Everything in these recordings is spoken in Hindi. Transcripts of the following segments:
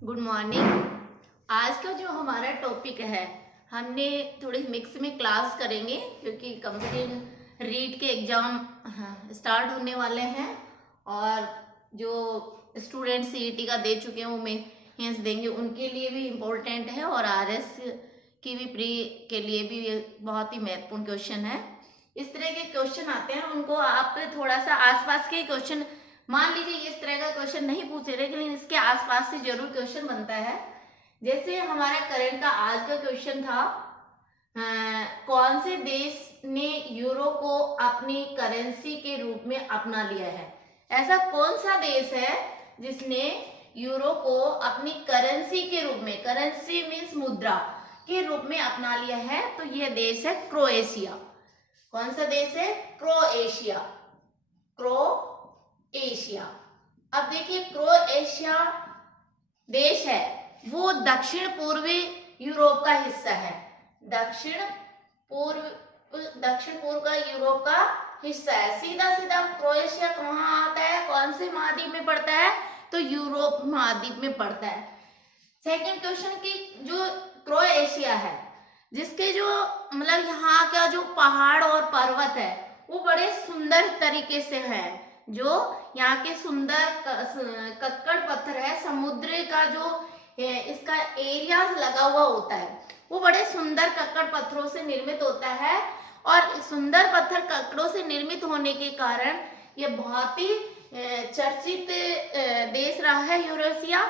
Good morning. आज का जो हमारा टॉपिक है, हमने थोड़ी मिक्स में क्लास करेंगे क्योंकि कंप्लीट रीड के एग्जाम स्टार्ट होने वाले हैं और जो स्टूडेंट सीईटी का दे चुके हैं वो मेंस देंगे, उनके लिए भी इम्पोर्टेंट है और आरएस की भी प्री के लिए भी ये बहुत ही महत्वपूर्ण क्वेश्चन है। इस तरह के क्वेश्चन आते हैं, उनको आप थोड़ा सा आसपास के क्वेश्चन, मान लीजिए इस तरह का क्वेश्चन नहीं पूछे रहे लेकिन इसके आसपास से जरूर क्वेश्चन बनता है। जैसे हमारा करंट का आज का क्वेश्चन था, कौन से देश ने यूरो को अपनी करेंसी के रूप में अपना लिया है। ऐसा कौन सा देश है जिसने यूरो को अपनी करेंसी के रूप में, करेंसी मीन्स मुद्रा के रूप में अपना लिया है, तो यह देश है क्रोएशिया। कौन सा देश है? क्रोएशिया। क्रोएशिया। अब देखिए, क्रोएशिया देश है वो दक्षिण पूर्वी यूरोप का हिस्सा है। दक्षिण पूर्व का यूरोप का हिस्सा है। सीधा सीधा क्रोएशिया कहाँ आता है, कौन से महाद्वीप में पड़ता है? तो यूरोप महाद्वीप में पड़ता है। सेकंड क्वेश्चन की जो क्रोएशिया है, जिसके जो मतलब यहाँ का जो पहाड़ और पर्वत है वो बड़े सुंदर तरीके से है। जो यहाँ के सुंदर कक्कड़ पत्थर है, समुद्र का जो इसका एरिया लगा हुआ होता है वो बड़े सुंदर कक्कड़ पत्थरों से निर्मित होता है और सुंदर पत्थर कक्कड़ों से निर्मित होने के कारण ये बहुत ही चर्चित देश रहा है यूरोशिया।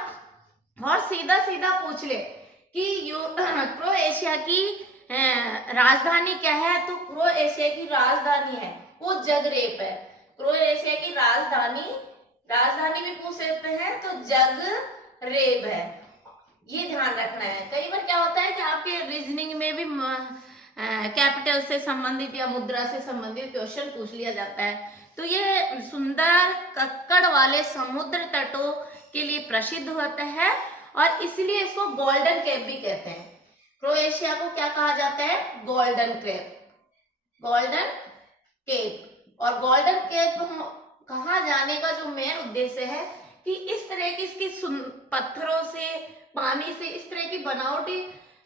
और सीधा सीधा पूछ ले कि क्रोएशिया की राजधानी क्या है, तो क्रोएशिया की राजधानी है वो जगरेब है। क्रोएशिया की राजधानी भी पूछ सकते हैं तो जगरेब है, ये ध्यान रखना है। कई बार क्या होता है कि आपके रीजनिंग में भी कैपिटल से संबंधित या मुद्रा से संबंधित क्वेश्चन पूछ लिया जाता है। तो ये सुंदर कक्कड़ वाले समुद्र तटों के लिए प्रसिद्ध होता है और इसलिए इसको गोल्डन केप भी कहते हैं। क्रोएशिया को क्या कहा जाता है? Golden cape. Golden cape. और गोल्डन केप कहा जाने का जो मेन उद्देश्य है कि इस तरह की इसकी पत्थरों से, पानी से इस तरह की बनावटी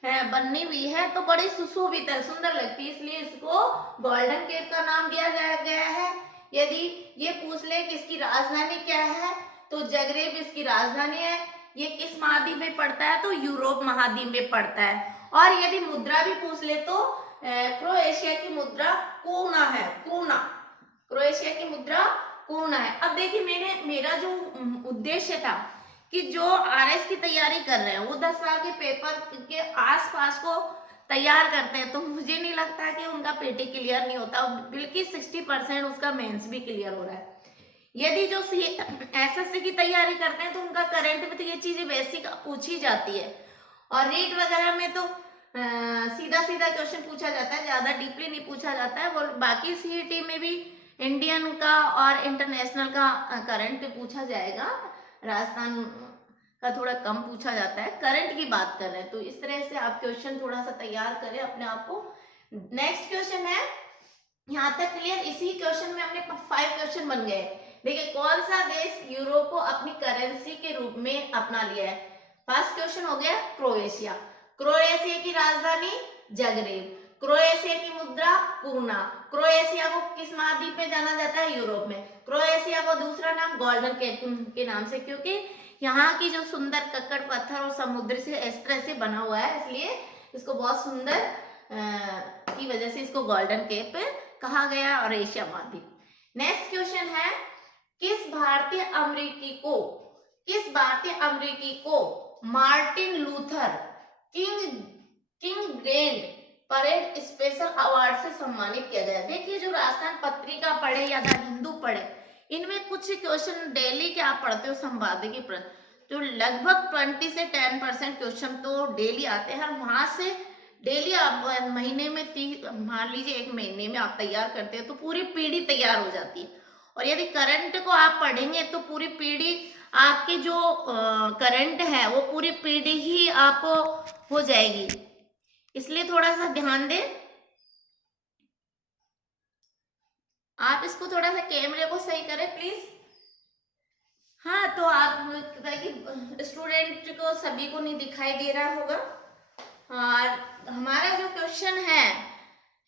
बननी हुई है तो बड़ी सुशोभित है, सुंदर लगती है, इसलिए इसको गोल्डन केप का नाम दिया गया है। यदि ये पूछ ले कि इसकी राजधानी क्या है तो जगरेब इसकी राजधानी है। ये किस महाद्वीप में पड़ता है? तो यूरोप महाद्वीप में पड़ता है। और यदि मुद्रा भी पूछ ले तो क्रोएशिया की मुद्रा क्रूना है। क्रोएशिया की मुद्रा क्रूना है। अब देखिए, मेरा जो उद्देश्य था कि जो आरएस की तैयारी कर रहे हैं वो 10 साल के पेपर के आसपास को तैयार करते हैं, तो मुझे नहीं लगता कि उनका पेटी क्लियर नहीं होता, बल्कि 60% उसका मेंस भी क्लियर हो रहा है। यदि जो एसएससी की तैयारी करते हैं तो उनका करंट में तो ये चीजें बेसिक पूछी जाती है और रीट वगैरह में तो सीधा सीधा क्वेश्चन पूछा जाता है, ज्यादा डीपली नहीं पूछा जाता है। वो बाकी सीईटी में भी इंडियन का और इंटरनेशनल का करंट पूछा जाएगा, राजस्थान का थोड़ा कम पूछा जाता है। करंट की बात कर रहे हैं तो इस तरह से आप क्वेश्चन थोड़ा सा तैयार करें अपने आप को। नेक्स्ट क्वेश्चन है, यहाँ तक क्लियर? इसी क्वेश्चन में अपने 5 क्वेश्चन बन गए। देखिए, कौन सा देश यूरो को अपनी करेंसी के रूप में अपना लिया है? फर्स्ट क्वेश्चन हो गया क्रोएशिया। क्रोएशिया की राजधानी जगरेब। क्रोएशिया की मुद्रा क्रूना। क्रोएशिया को किस महाद्वीप में जाना जाता है? यूरोप में। क्रोएशिया को दूसरा नाम गोल्डन केप के नाम से, क्योंकि यहाँ की जो सुंदर कक्कड़ पत्थर और समुद्र से इस तरह से बना हुआ है, इसलिए इसको बहुत सुंदर की वजह से इसको गोल्डन केप कहा गया और एशिया महाद्वीप। नेक्स्ट क्वेश्चन है, किस भारतीय अमेरिकी को Martin Luther king grand parade special award से सम्मानित किया गया? देखिए, जो राजस्थान पत्रिका पढ़े या द हिंदू पढ़े, इनमें कुछ क्वेश्चन डेली के आप पढ़ते हो संपादकीय प्रश्न, तो लगभग 20 से 10% क्वेश्चन तो डेली आते हैं। वहां से डेली आप महीने में मान लीजिए 1 महीने में आप तैयार करते हैं तो पूरी पीढ़ी तैयार हो जाती है। और यदि करंट को आप पढ़ेंगे तो पूरी पीढ़ी आपकी जो करंट है वो पूरी पीढ़ी ही आपको हो जाएगी, इसलिए थोड़ा सा ध्यान दें। आप इसको थोड़ा सा कैमरे को सही करें प्लीज। हाँ, तो आप पता है कि स्टूडेंट को सभी को नहीं दिखाई दे रहा होगा। और हमारा जो क्वेश्चन है,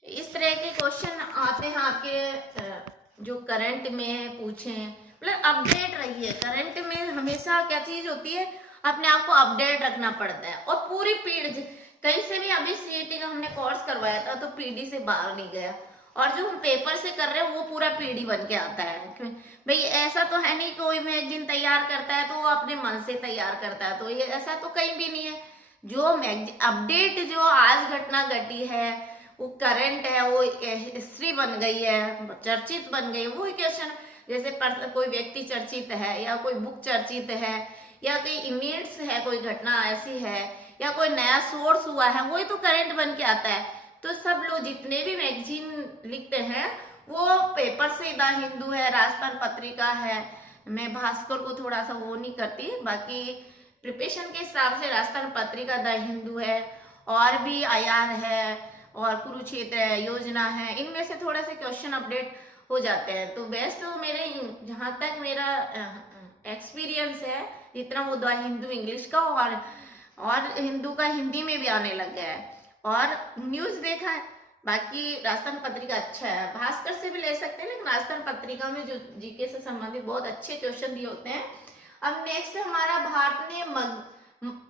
इस तरह के क्वेश्चन आते हैं आपके जो करंट में पूछे, मतलब अपडेट रहिए। करंट में हमेशा क्या चीज होती है, अपने आप को अपडेट रखना पड़ता है। और पूरी पीढ़ी कहीं से भी, अभी सीईटी का हमने कोर्स करवाया था तो पीढ़ी से बाहर नहीं गया, और जो हम पेपर से कर रहे हैं वो पूरा पीढ़ी बन के आता है। भाई ऐसा तो है नहीं कोई मैगजीन तैयार करता है तो वो अपने मन से तैयार करता है, तो ये ऐसा तो कहीं भी नहीं है। जो मैगजीन अपडेट, जो आज घटना घटी है, वो करंट है, वो हिस्ट्री बन गई है, चर्चित बन गई, वो क्वेश्चन। जैसे कोई व्यक्ति चर्चित है, या कोई बुक चर्चित है, या कोई इवेंट्स है, कोई घटना ऐसी है, या कोई नया सोर्स हुआ है, वही तो करंट बन के आता है। तो सब लोग जितने भी मैगजीन लिखते हैं वो पेपर से, द हिंदू है, राजस्थान पत्रिका है, मैं भास्कर को थोड़ा सा वो नहीं करती, बाकी प्रिपरेशन के हिसाब से राजस्थान पत्रिका, द हिंदू है, और भी आईआर है, और कुरुक्षेत्र है, योजना है, इनमें से थोड़े से क्वेश्चन अपडेट हो जाते हैं। तो बेस्ट तो मेरे, जहाँ तक मेरा एक्सपीरियंस है, जितना वो द हिंदू इंग्लिश का और हिंदू का हिंदी में भी आने लग गया है, और न्यूज देखा है। बाकी राजस्थान पत्रिका अच्छा है, भास्कर से भी ले सकते हैं, लेकिन राजस्थान पत्रिका में जो जीके से संबंधित बहुत अच्छे क्वेश्चन दिए होते हैं। अब नेक्स्ट हमारा भारत ने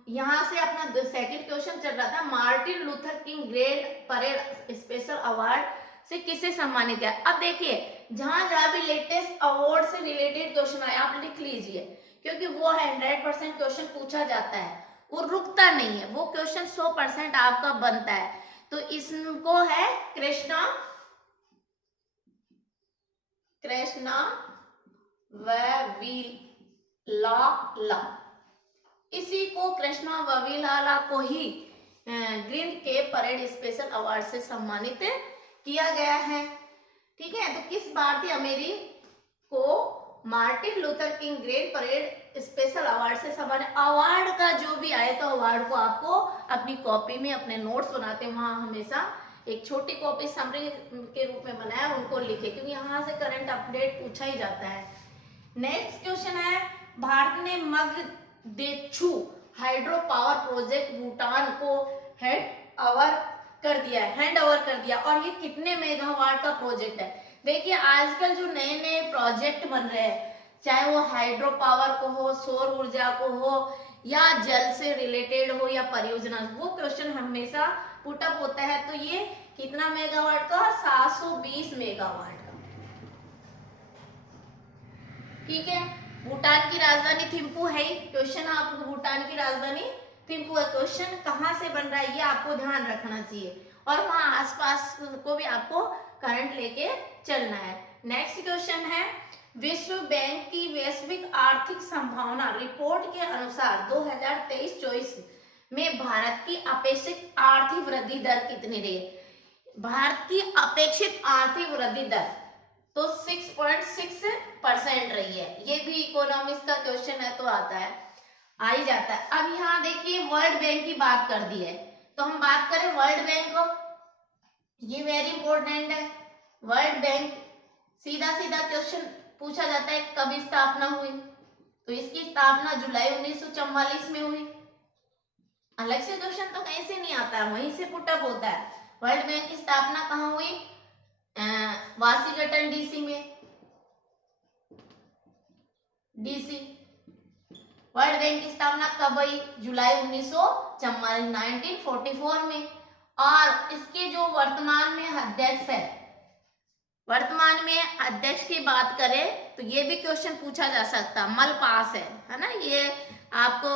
यहाँ से अपना सेकंड क्वेश्चन चल रहा था, Martin Luther king great parade special award से किसे सम्मानित है। अब देखिए, जहां जहां भी लेटेस्ट अवार्ड से रिलेटेड क्वेश्चन आए आप लिख लीजिए, क्योंकि वो 100% क्वेश्चन पूछा जाता है, वो रुकता नहीं है, वो क्वेश्चन 100% आपका बनता है। तो इसको है कृष्णा वविलाला, इसी को कृष्णा वविलाला को ही ग्रीन के परेड स्पेशल अवार्ड से सम्मानित किया गया है। ठीक है, तो किस भारतीय अमेरिकी को Martin Luther king great parade special award से सम्मानित। अवार्ड का जो भी आए तो अवार्ड को आपको अपनी कॉपी में, अपने नोट्स बनाते हैं वहां हमेशा एक छोटी कॉपी समरी के रूप में बनाया, उनको लिखे, क्योंकि यहाँ से करंट अपडेट पूछा ही जाता है। नेक्स्ट क्वेश्चन है, भारत ने मगदेछु हाइड्रो पावर प्रोजेक्ट भूटान को हैंड ओवर कर दिया, और ये कितने मेगावाट का प्रोजेक्ट है। देखिए, आजकल जो नए नए प्रोजेक्ट बन रहे हैं, चाहे वो हाइड्रो पावर को हो, सौर ऊर्जा को हो, या जल से रिलेटेड हो, या परियोजना, वो क्वेश्चन हमेशा पुटअप होता है। तो ये कितना मेगावाट का, 720 मेगावाट का। ठीक है, भूटान की राजधानी थिम्पू है, क्वेश्चन आपको भूटान की राजधानी थिम्पू है। क्वेश्चन कहाँ से बन रहा है ये आपको ध्यान रखना चाहिए, और वहां आसपास को भी आपको करंट लेके चलना है। नेक्स्ट क्वेश्चन है, विश्व बैंक की वैश्विक आर्थिक संभावना रिपोर्ट के अनुसार 2023-24 में भारत की अपेक्षित आर्थिक वृद्धि दर कितनी रही। भारत की अपेक्षित आर्थिक वृद्धि दर तो 6.6% रही है। ये भी इकोनॉमिक्स का क्वेश्चन है तो आता है, आ ही जाता है। अब यहाँ देखिए, वर्ल्ड बैंक की बात कर दी है, तो हम बात करें वर्ल्ड बैंक को, ये वेरी इंपॉर्टेंट है। वर्ल्ड बैंक सीधा सीधा क्वेश्चन पूछा जाता है, कब स्थापना हुई, तो इसकी स्थापना जुलाई 1944 में हुई। अलग से क्वेश्चन तो कहीं से नहीं आता है, वहीं से पुटअप होता है। वर्ल्ड बैंक की स्थापना कहाँ हुई, वाशिंगटन डीसी में, डीसी। वर्ल्ड बैंक की स्थापना कब हुई, जुलाई 1944, 1944 में। और इसके जो वर्तमान में अध्यक्ष है, वर्तमान में अध्यक्ष की बात करें तो ये भी क्वेश्चन पूछा जा सकता, मलपास है ना। ये आपको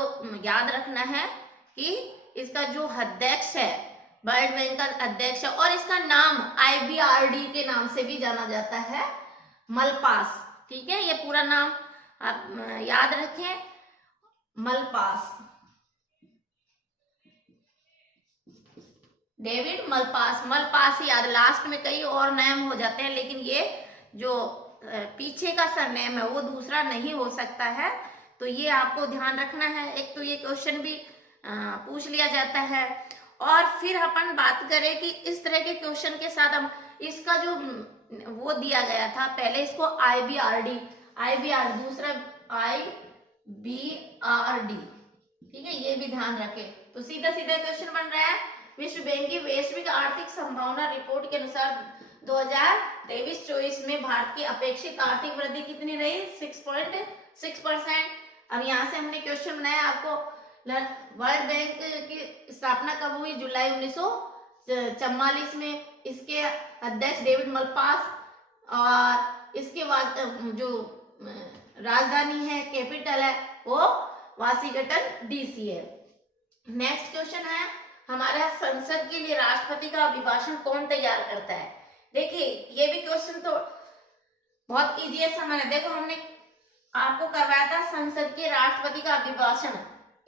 याद रखना है कि इसका जो अध्यक्ष है, वर्ल्ड बैंक का अध्यक्ष है, और इसका नाम IBRD के नाम से भी जाना जाता है, मलपास। ठीक है, ये पूरा नाम आप याद रखें, मलपास, डेविड मलपास। मलपास ही याद, लास्ट में कई और नाम हो जाते हैं, लेकिन ये जो पीछे का सरनेम है वो दूसरा नहीं हो सकता है, तो ये आपको ध्यान रखना है। एक तो ये क्वेश्चन भी पूछ लिया जाता है। और फिर अपन बात करें कि इस तरह के क्वेश्चन के साथ हम इसका जो वो दिया गया था, पहले इसको IBRD दूसरा IBRD, ठीक है, ये भी ध्यान रखें। तो सीधा सीधा क्वेश्चन बन रहा है, विश्व बैंक की वैश्विक आर्थिक संभावना रिपोर्ट के अनुसार 2023-24 में भारत की अपेक्षित आर्थिक वृद्धि कितनी रही? 6.6%। अब यहाँ से हमने क्वेश्चन बनाया आपको, वर्ल्ड बैंक की स्थापना कब हुई? जुलाई 1944 में। इसके अध्यक्ष डेविड मलपास, और इसके बाद जो राजधानी है, कैपिटल है, वो वाशिंगटन DC है। नेक्स्ट क्वेश्चन है हमारा, संसद के लिए राष्ट्रपति का अभिभाषण कौन तैयार करता है? देखिए ये भी क्वेश्चन तो बहुत इजी है समझना। देखो हमने आपको करवाया था संसद के राष्ट्रपति का अभिभाषण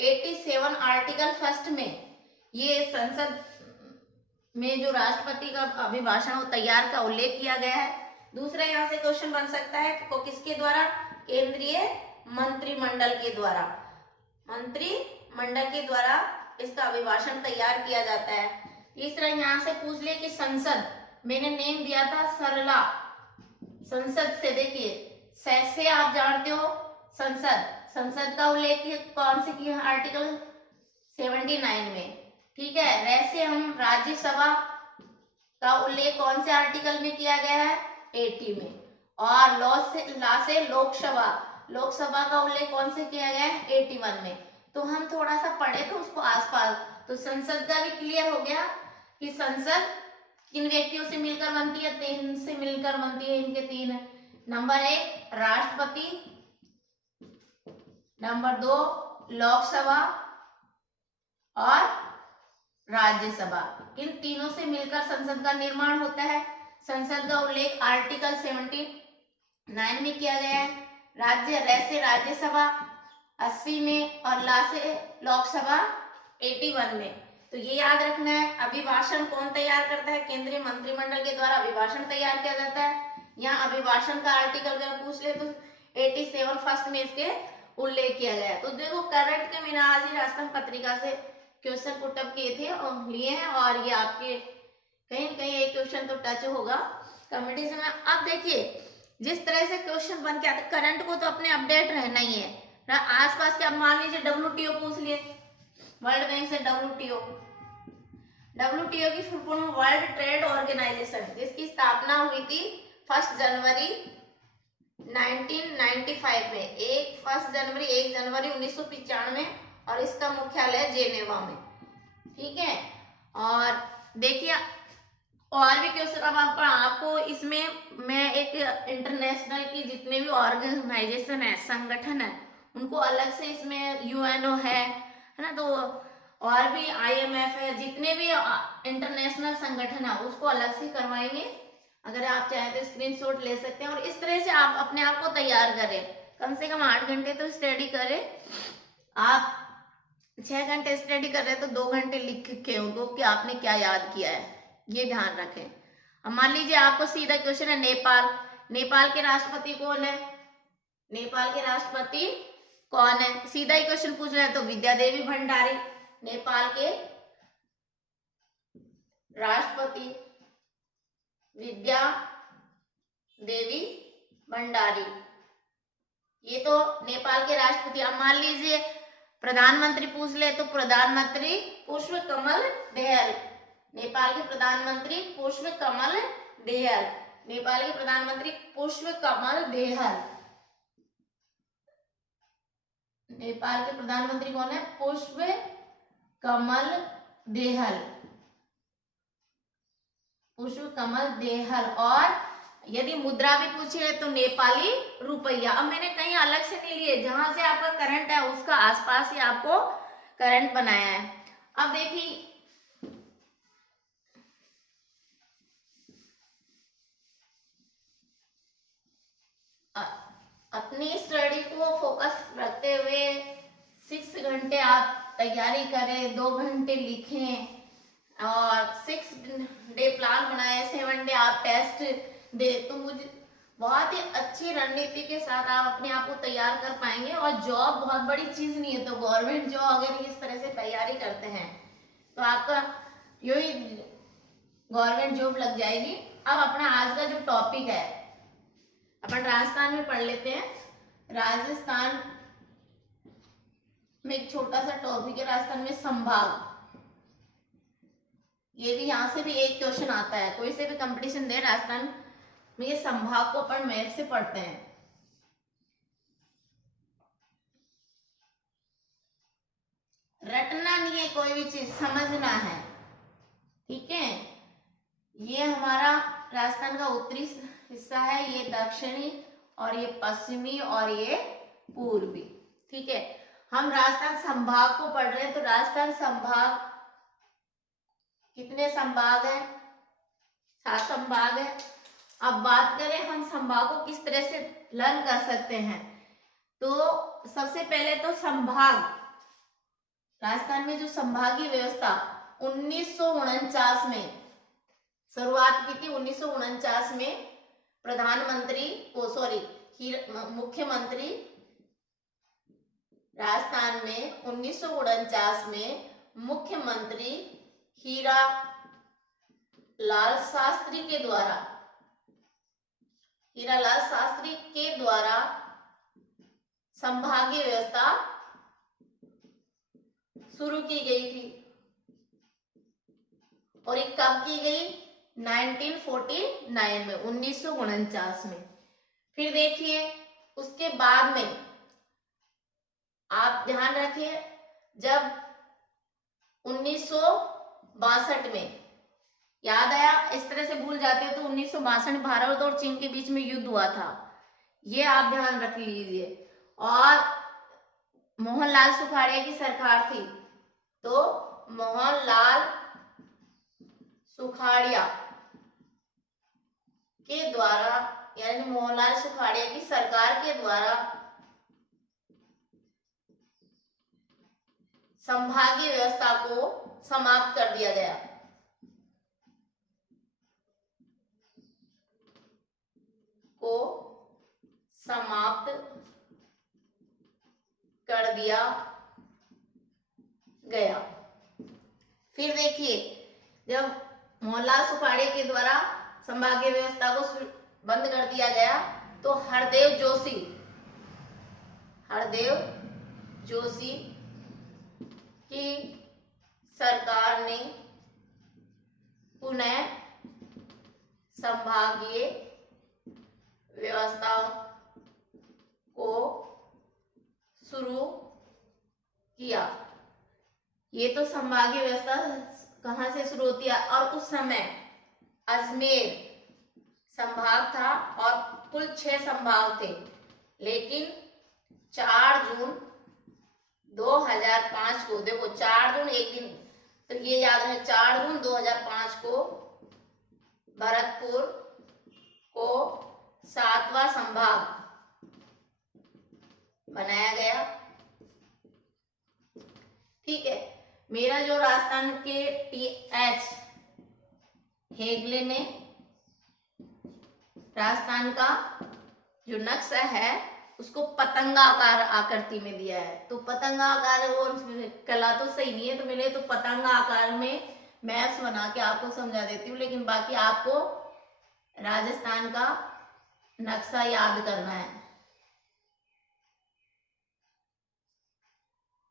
87 आर्टिकल फर्स्ट में, ये संसद में जो राष्ट्रपति का अभिभाषण वो तैयार का उल्लेख किया गया है। दूसरा यहाँ से क्वेश्चन बन सकता है को किसके द्वारा? केंद्रीय मंत्रिमंडल के द्वारा, मंत्रिमंडल के द्वारा इसका अभिभाषण तैयार किया जाता है। तीसरा यहाँ से पूछ ले कि संसद, मैंने नेम दिया था सरला, संसद से, देखिए से आप जानते हो संसद, संसद का उल्लेख कौन से किया? आर्टिकल 79 में, ठीक है। वैसे हम राज्यसभा का उल्लेख कौन से आर्टिकल में किया गया है? 80 में। और ला से लोकसभा, लोकसभा का उल्लेख कौन से किया गया है? 81 में। तो हम थोड़ा सा पढ़े तो उसको आसपास, तो संसद का भी क्लियर हो गया कि संसद किन व्यक्तियों से मिलकर बनती है? 3 से मिलकर बनती है। इनके 3 नंबर 1 राष्ट्रपति, नंबर 2 लोकसभा और राज्यसभा, इन तीनों से मिलकर संसद का निर्माण होता है। संसद का उल्लेख आर्टिकल 79 में किया गया है। वैसे राज्यसभा 80 में और ला से लोकसभा 81 में। तो ये याद रखना है। अभिभाषण कौन तैयार करता है? केंद्रीय मंत्रिमंडल के द्वारा अभिभाषण तैयार किया जाता है। यहाँ अभिभाषण का आर्टिकल अगर पूछ ले तो 87 फर्स्ट में इसके उल्लेख किया गया है। तो देखो करंट के मैंने आज ही राजस्थान पत्रिका से क्वेश्चन पुटअप किए थे और लिए हैं, और ये आपके कहीं न कहीं एक क्वेश्चन तो टच होगा कंपटीशन में। अब देखिए जिस तरह से क्वेश्चन बन के आते, करंट को तो अपने अपडेट रहना ही है। आसपास के, अब मान लीजिए WTO पूछ लिए, वर्ल्ड बैंक से WTO की full form World Trade Organisation, जिसकी स्थापना हुई थी 1 जनवरी 1995 में, 1 जनवरी 1995, और इसका मुख्यालय जेनेवा में, ठीक है। और देखिए और भी क्वेश्चन अब आपको इसमें मैं एक इंटरनेशनल की जितने भी ऑर्गेनाइजेशन है, संगठन है, उनको अलग से इसमें UNO है ना, तो और भी IMF है, जितने भी इंटरनेशनल संगठन है उसको अलग से करवाएंगे। अगर आप चाहें तो स्क्रीनशॉट ले सकते हैं, और इस तरह से आप अपने आप को तैयार करें। कम से कम 8 घंटे तो स्टडी करें। आप 6 घंटे स्टडी कर रहे हैं तो 2 घंटे लिख के उनको कि आपने क्या याद किया है, ये ध्यान रखें। अब मान लीजिए आपको सीधा क्वेश्चन है नेपाल, नेपाल के राष्ट्रपति कौन है? नेपाल के राष्ट्रपति कौन है? सीधा ही क्वेश्चन पूछ रहे हैं तो विद्या देवी भंडारी, नेपाल के राष्ट्रपति विद्या देवी भंडारी, ये तो नेपाल के राष्ट्रपति। अब मान लीजिए प्रधानमंत्री पूछ ले तो प्रधानमंत्री पुष्प कमल दहल, नेपाल के प्रधानमंत्री पुष्प कमल दहल, नेपाल के प्रधानमंत्री पुष्प कमल दहल। नेपाल के प्रधानमंत्री कौन है? पुष्प कमल दहल, पुष्प कमल दहल। और यदि मुद्रा भी पूछे तो नेपाली रुपया। अब मैंने कहीं अलग से नहीं लिए, जहां से आपका करंट है उसका आसपास ही आपको करंट बनाया है। अब देखिए अपनी स्टडी को फोकस रखते हुए 6 घंटे आप तैयारी करें, 2 घंटे लिखें, और 6 डे प्लान बनाए, 7 डे आप टेस्ट दे, तो मुझे बहुत ही अच्छी रणनीति के साथ आप अपने आप को तैयार कर पाएंगे। और जॉब बहुत बड़ी चीज नहीं है, तो गवर्नमेंट जॉब अगर इस तरह से तैयारी करते हैं तो आपका यही गवर्नमेंट जॉब लग जाएगी। अब अपना आज का जो टॉपिक है अपन राजस्थान में पढ़ लेते हैं। राजस्थान में एक छोटा सा टॉपिक है, राजस्थान में संभाग। ये भी यहाँ से भी एक क्वेश्चन आता है, कोई से भी कंपटीशन दे राजस्थान में, ये संभाग को अपन मैप से पढ़ते हैं। रटना नहीं है, कोई भी चीज समझना है, ठीक है। ये हमारा राजस्थान का उत्तरी हिस्सा है, ये दक्षिणी, और ये पश्चिमी, और ये पूर्वी, ठीक है। हम राजस्थान संभाग को पढ़ रहे हैं, तो राजस्थान संभाग कितने संभाग है? 7 संभाग है। अब बात करें हम संभाग को किस तरह से लर्न कर सकते हैं, तो सबसे पहले तो संभाग, राजस्थान में जो संभागीय व्यवस्था 1949 में शुरुआत की थी। 1949 में प्रधानमंत्री मुख्यमंत्री राजस्थान में 1949 में मुख्यमंत्री हीरा लाल शास्त्री के द्वारा संभागीय व्यवस्था शुरू की गई थी। और ये कब की गई? 1949 में, 1949 में। फिर देखिए उसके बाद में आप ध्यान रखिए, जब 1962 में, याद आया, इस तरह से भूल जाते हो तो 1962 में भारत और चीन के बीच में युद्ध हुआ था, ये आप ध्यान रख लीजिए। और मोहनलाल सुखाड़िया की सरकार थी, तो मोहनलाल सुखाड़िया के द्वारा, यानी मोहनलाल सुखाड़िया की सरकार के द्वारा संभागीय व्यवस्था को समाप्त कर दिया गया। फिर देखिए, जब मोहनलाल सुखाड़िया के द्वारा संभागीय व्यवस्था को बंद कर दिया गया, तो हरदेव जोशी की सरकार ने पुनः संभागीय व्यवस्था को शुरू किया। ये तो संभागीय व्यवस्था कहाँ से शुरू होती है? और उस समय अजमेर संभाग था और कुल 6 संभाग थे, लेकिन 4 जून 2005 को, देखो 4 जून एक दिन, तो ये याद है, 4 जून 2005 को भरतपुर को 7वां संभाग बनाया गया, ठीक है। मेरा जो राजस्थान के TH हेगले ने राजस्थान का जो नक्शा है उसको पतंगाकार आकृति में दिया है, तो पतंगाकार, वो कला तो सही नहीं है, तो मैंने तो पतंगा आकार में मैप्स बना के आपको समझा देती हूँ, लेकिन बाकी आपको राजस्थान का नक्शा याद करना है।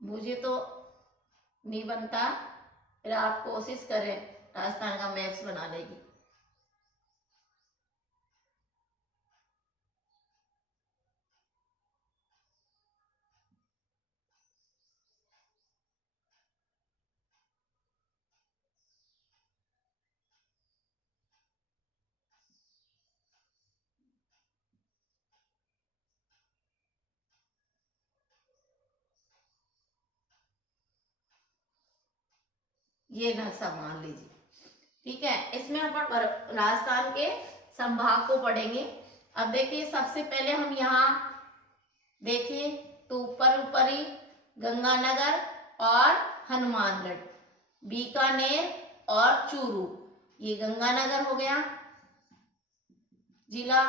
मुझे तो नहीं बनता, फिर आप कोशिश करें राजस्थान का मैप्स बनाने की। ये नक्शा मान लीजिए, ठीक है। इसमें अपन राजस्थान के संभाग को पढ़ेंगे। अब देखिए, सबसे पहले हम यहाँ देखिए तो ऊपरी गंगानगर और हनुमानगढ़, बीकानेर और चूरू, ये गंगानगर हो गया जिला,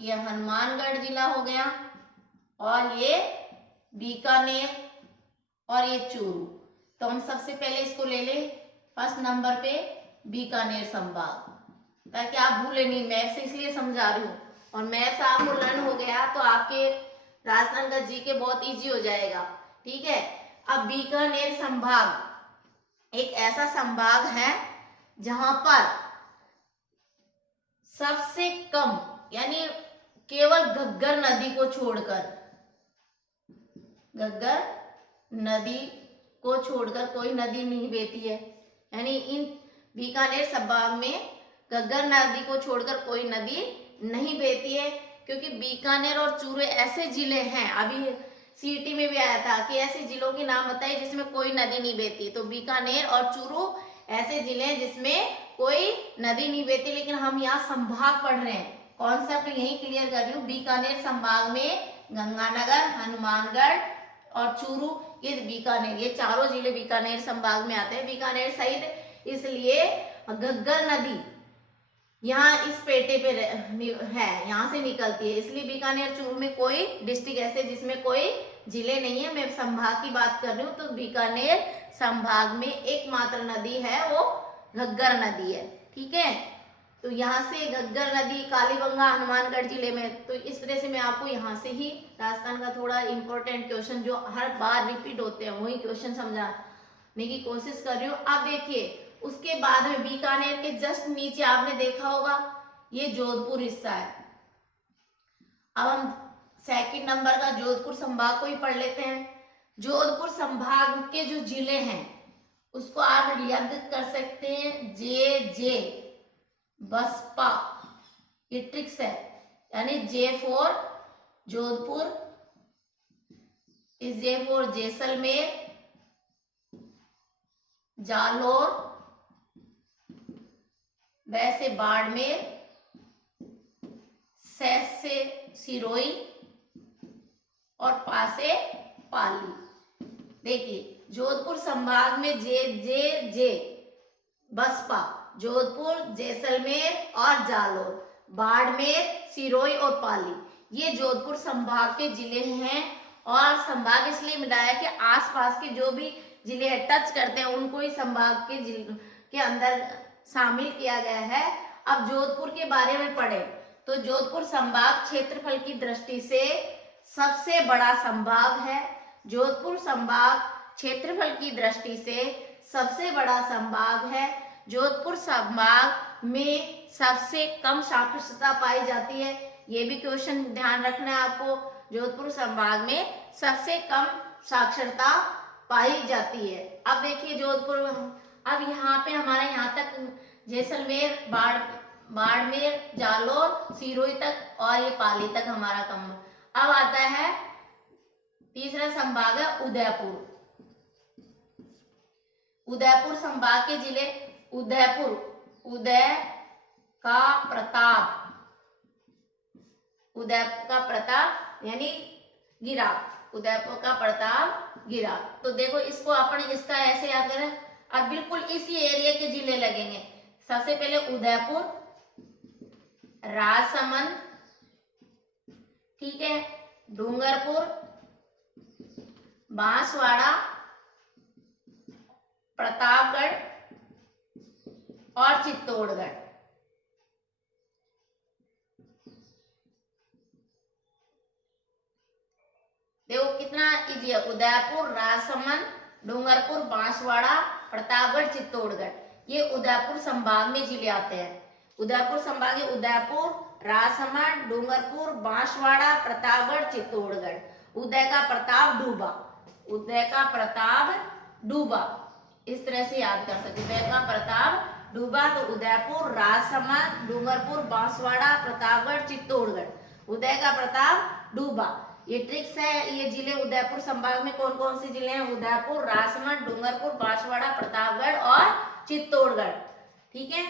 ये हनुमानगढ़ जिला हो गया, और ये बीकानेर और ये चूरू। तो हम सबसे पहले इसको ले लें फर्स्ट नंबर पे, बीकानेर संभाग, ताकि आप भूले नहीं। मैप से इसलिए समझा रही हूँ, और मैप से आपको लर्न हो गया तो आपके राजस्थान का जीके बहुत इजी हो जाएगा। ठीक है, अब बीकानेर संभाग एक ऐसा संभाग है जहां पर सबसे कम, यानी केवल घग्गर नदी को छोड़कर, घग्गर नदी को छोड़कर कोई नदी नहीं बहती है। यानी इन बीकानेर संभाग में घग्गर नदी को छोड़कर कोई नदी नहीं बहती है, क्योंकि बीकानेर और चूरू ऐसे जिले हैं, अभी सीटी में भी आया था कि ऐसे जिलों के नाम बताइए जिसमें कोई नदी नहीं बहती, तो बीकानेर और चूरू ऐसे जिले हैं जिसमें कोई नदी नहीं बहती। लेकिन हम यहाँ संभाग पढ़ रहे हैं, कॉन्सेप्ट यही क्लियर कर रही हूँ। बीकानेर संभाग में गंगानगर, हनुमानगढ़ और चूरू, ये बीकानेर, ये चारों जिले बीकानेर संभाग में आते हैं। बीकानेर सहित इसलिए घग्गर नदी यहाँ इस पेटे पे है, यहाँ से निकलती है, इसलिए बीकानेर चूरू में कोई डिस्ट्रिक्ट ऐसे जिसमें कोई जिले नहीं है। मैं संभाग की बात कर रही हूँ, तो बीकानेर संभाग में एकमात्र नदी है वो घग्गर नदी है। ठीक है, तो यहाँ से घग्गर नदी कालीबंगा हनुमानगढ़ जिले में, तो इस तरह से मैं आपको यहाँ से ही राजस्थान का थोड़ा इंपॉर्टेंट क्वेश्चन जो हर बार रिपीट होते हैं वही क्वेश्चन समझाने की कोशिश कर रही हूँ। अब देखिए उसके बाद में बीकानेर के जस्ट नीचे आपने देखा होगा ये जोधपुर हिस्सा है। अब हम सेकंड नंबर का जोधपुर संभाग को ही पढ़ लेते हैं। जोधपुर संभाग के जो जिले हैं उसको आप याद कर सकते हैं जे बसपा, ये ट्रिक्स है। यानी जे फॉर जोधपुर, इस जे फॉर जैसलमेर, जालोर, वैसे बाड़मेर, से सिरोही और पासे पाली। देखिए जोधपुर संभाग में जे बसपा, जोधपुर, जैसलमेर और जालोर, बाड़मेर, सिरोही और पाली, ये जोधपुर संभाग के जिले हैं। और संभाग इसलिए मिलाया कि आसपास के जो भी जिले टच करते हैं उनको ही संभाग के जिले के अंदर शामिल किया गया है। अब जोधपुर के बारे में पढ़े तो जोधपुर संभाग क्षेत्रफल की दृष्टि से सबसे बड़ा संभाग है। जोधपुर संभाग क्षेत्रफल की दृष्टि से सबसे बड़ा संभाग है। जोधपुर संभाग में सबसे कम साक्षरता पाई जाती है, ये भी क्वेश्चन ध्यान रखना है आपको। जोधपुर संभाग में सबसे कम साक्षरता पाई जाती है। अब देखिए जोधपुर, अब यहाँ पे हमारा यहाँ तक जैसलमेर, बाड़मेर, जालोर, सिरोही तक और ये पाली तक हमारा कम। अब आता है तीसरा संभाग है उदयपुर। उदयपुर संभाग के जिले उदयपुर, उदय का प्रताप, उदयपुर का प्रताप यानी गिरा, उदयपुर का प्रताप गिरा। तो देखो इसको अपन इसका ऐसे याद करें और बिल्कुल इसी एरिया के जिले लगेंगे। सबसे पहले उदयपुर, राजसमंद, ठीक है, डूंगरपुर, बांसवाड़ा, प्रतापगढ़ और चित्तौड़गढ़। देखो कितना इजी है, उदयपुर, राजसमंद, डूंगरपुर, बांसवाड़ा, प्रतापगढ़, चित्तौड़गढ़, ये उदयपुर संभाग में जिले आते हैं। उदयपुर संभाग में उदयपुर, राजसमंद, डूंगरपुर, बांसवाड़ा, प्रतापगढ़, चित्तौड़गढ़। उदय का प्रताप डूबा, उदय का प्रताप डूबा, इस तरह से याद कर सकते। उदय का प्रताप डूबा तो उदयपुर, राजसमंद, डूंगरपुर, बांसवाड़ा, प्रतापगढ़, चित्तौड़गढ़। उदय का प्रताप डूबा, ये ट्रिक्स है। ये जिले उदयपुर संभाग में कौन कौन से जिले हैं? उदयपुर, राजसमंद, डूंगरपुर, बांसवाड़ा, प्रतापगढ़ और चित्तौड़गढ़। ठीक है,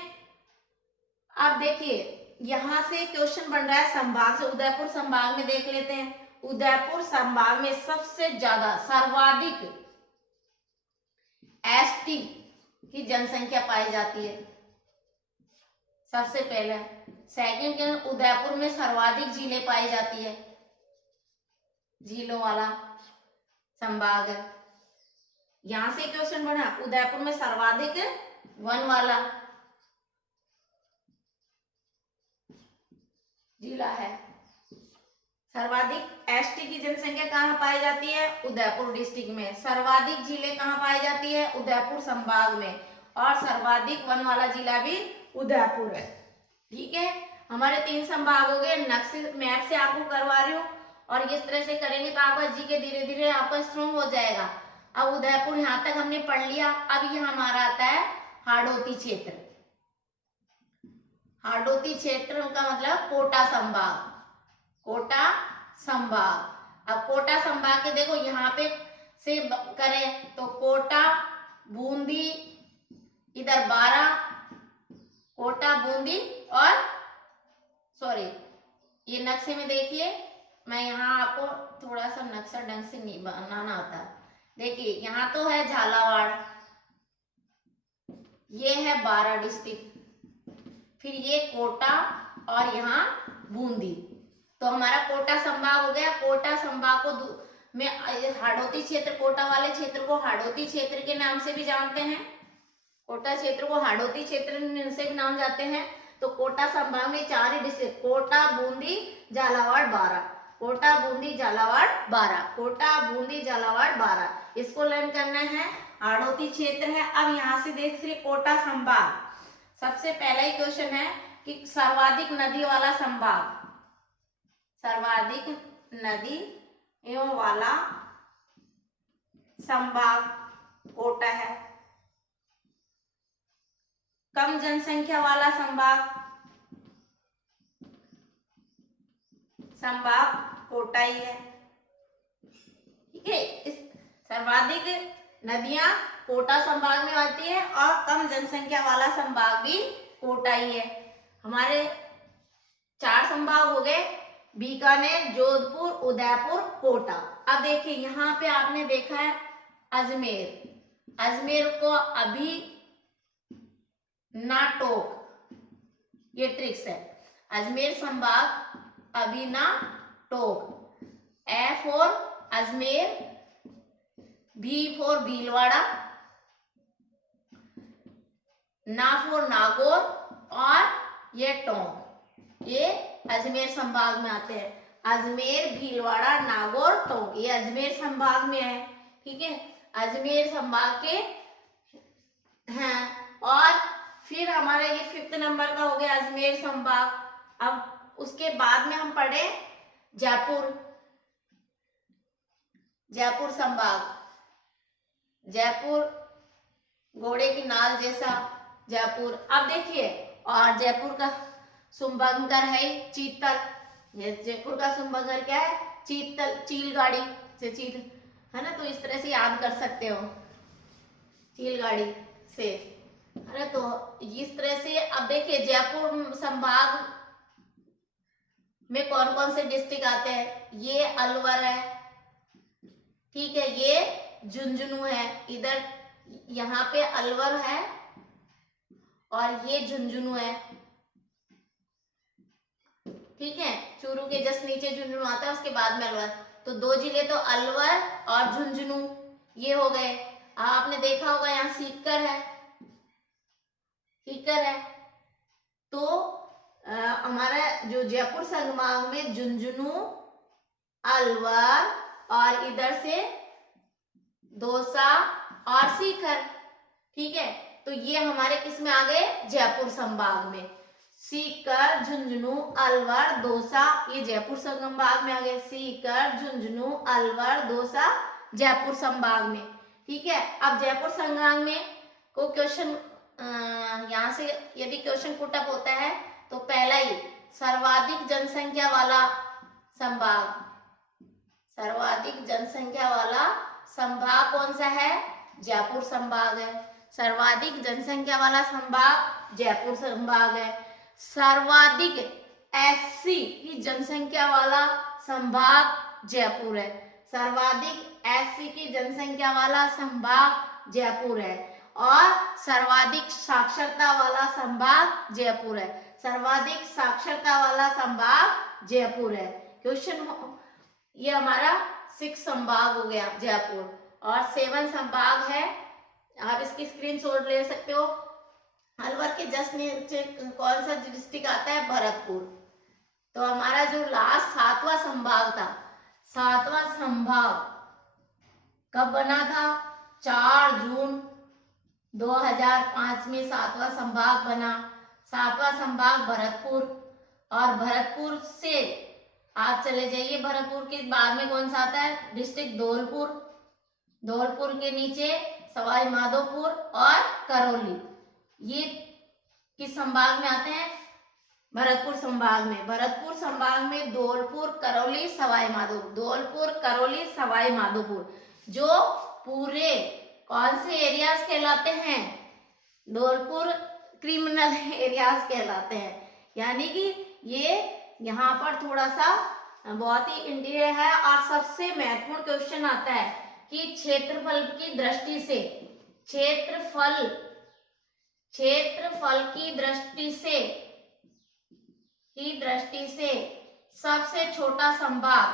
अब देखिए यहां से क्वेश्चन बन रहा है संभाग से। उदयपुर संभाग में देख लेते हैं। उदयपुर संभाग में सबसे ज्यादा सर्वाधिक एसटी की जनसंख्या पाई जाती है, सबसे पहले। सेकंड के उदयपुर में सर्वाधिक झीलें पाई जाती है, झीलों वाला संभाग है। यहां से क्वेश्चन बना उदयपुर में सर्वाधिक वन वाला जिला है, सर्वाधिक एसटी की जनसंख्या कहाँ पाई जाती है? उदयपुर डिस्ट्रिक्ट में। सर्वाधिक झीलें कहाँ पाई जाती है? उदयपुर संभाग में। और सर्वाधिक वन वाला जिला भी उदयपुर है। ठीक है, हमारे 3 संभाग हो गए। नक्शे मैप से आपको करवा रही हूँ, और इस तरह से करेंगे तो आपका जीके धीरे धीरे आपका स्ट्रॉन्ग हो जाएगा। अब उदयपुर यहाँ तक हमने पढ़ लिया। अब ये हमारा आता है हाड़ौती क्षेत्र। हाड़ौती क्षेत्र का मतलब कोटा संभाग। कोटा संभाग। अब कोटा संभाग के देखो यहाँ पे से करें तो कोटा, बूंदी, इधर 12, कोटा, बूंदी और सॉरी ये नक्शे में देखिए, मैं यहाँ आपको थोड़ा सा नक्शा ढंग से नहीं बनाना आता। देखिए यहाँ तो है झालावाड़, ये है 12 डिस्ट्रिक्ट, फिर ये कोटा और यहाँ बूंदी। तो हमारा कोटा संभाग हो गया। कोटा संभाग को में हाड़ौती क्षेत्र, कोटा वाले क्षेत्र को हाड़ौती क्षेत्र के नाम से भी जानते हैं। कोटा क्षेत्र को हाड़ौती क्षेत्र से भी नाम जाते हैं। तो कोटा संभाग में 4 ही डिस्ट्रिक्ट, कोटा, बूंदी, झालावाड़, 12। कोटा, बूंदी, झालावाड़, 12। कोटा, बूंदी, झालावाड़, 12। इसको लर्न करना है। हाड़ौती क्षेत्र है। अब यहाँ से देख रहे कोटा संभाग। सबसे पहला ही क्वेश्चन है कि सर्वाधिक नदी वाला संभाग, सर्वाधिक नदी एवं वाला संभाग कोटा है। कम जनसंख्या वाला संभाग, संभाग कोटा ही है। ठीक है, इस सर्वाधिक नदियां कोटा संभाग में आती है और कम जनसंख्या वाला संभाग भी कोटा ही है। हमारे 4 संभाग हो गए, बीकानेर, जोधपुर, उदयपुर, कोटा। अब देखिए यहाँ पे आपने देखा है अजमेर। अजमेर को अभी ना टोक, ये ट्रिक्स है। अजमेर संभाग अभी ना टोक। ए फॉर अजमेर, भी फॉर भीलवाड़ा, ना फॉर नागौर और ये टोंक, ये अजमेर संभाग में आते हैं। अजमेर, भीलवाड़ा, नागौर, टोंक, ये अजमेर संभाग में है। ठीक है, अजमेर संभाग के हैं। और फिर हमारा ये 5th नंबर का हो गया अजमेर संभाग। अब उसके बाद में हम पढ़े जयपुर। जयपुर संभाग, जयपुर घोड़े की नाल जैसा जयपुर। अब देखिए, और जयपुर का शुभंकर है चीतल। जयपुर का शुभंकर क्या है? चीतल, चील गाड़ी से चील है ना, तो इस तरह से याद कर सकते हो, चील गाड़ी से है ना। तो इस तरह से अब देखिए जयपुर संभाग में कौन कौन से डिस्ट्रिक्ट आते हैं? ये अलवर है, ठीक है, ये झुंझुनू है, इधर यहाँ पे अलवर है और ये झुंझुनू है। ठीक है, चूरू के जस्ट नीचे झुंझुनू आता है, उसके बाद में अलवर। तो 2 जिले तो अलवर और झुंझुनू ये हो गए। आपने देखा होगा यहाँ सीकर है, सीकर है। तो हमारा जो जयपुर संभाग में झुंझुनू, अलवर और इधर से दौसा और सीकर। ठीक है, तो ये हमारे किस में आ गए? जयपुर संभाग में। सीकर, झुंझुनू, अलवर, दौसा, ये जयपुर संभाग में आ गए। सीकर, झुंझुनू, अलवर, दौसा, जयपुर संभाग में। ठीक है, अब जयपुर संभाग में को क्वेश्चन यहाँ से यदि क्वेश्चन पुटअप होता है तो पहला ही सर्वाधिक जनसंख्या वाला संभाग, सर्वाधिक जनसंख्या वाला संभाग कौन सा है? जयपुर संभाग है। सर्वाधिक जनसंख्या वाला संभाग जयपुर संभाग है। सर्वाधिक एससी की जनसंख्या वाला संभाग जयपुर है। सर्वाधिक एससी की जनसंख्या वाला संभाग जयपुर है। और सर्वाधिक साक्षरता वाला संभाग जयपुर है। सर्वाधिक साक्षरता वाला संभाग जयपुर है। क्वेश्चन ये हमारा 6 संभाग हो गया जयपुर, और 7 संभाग है। आप इसकी स्क्रीनशॉट ले सकते हो। अलवर के जस्ट नीचे कौन सा डिस्ट्रिक्ट आता है? भरतपुर। तो हमारा जो लास्ट 7वां संभाग था, 7वां संभाग कब बना था? 4 जून 2005 में 7वां संभाग बना। 7वां संभाग भरतपुर, और भरतपुर से आप चले जाइए, भरतपुर के बाद में कौन सा आता है? डिस्ट्रिक्ट धौलपुर। धौलपुर के नीचे सवाई माधोपुर और करौली, ये किस संभाग में आते हैं? भरतपुर संभाग में। भरतपुर संभाग में धौलपुर, करौली, सवाई माधोपुर, धौलपुर, करौली, सवाई माधोपुर, जो पूरे कौन से एरियाज कहलाते हैं? धौलपुर क्रिमिनल एरियाज कहलाते हैं। यानी कि ये यहाँ पर थोड़ा सा बहुत ही इंडिया है। और सबसे महत्वपूर्ण क्वेश्चन आता है कि क्षेत्रफल की दृष्टि से, क्षेत्रफल की दृष्टि से सबसे छोटा संभाग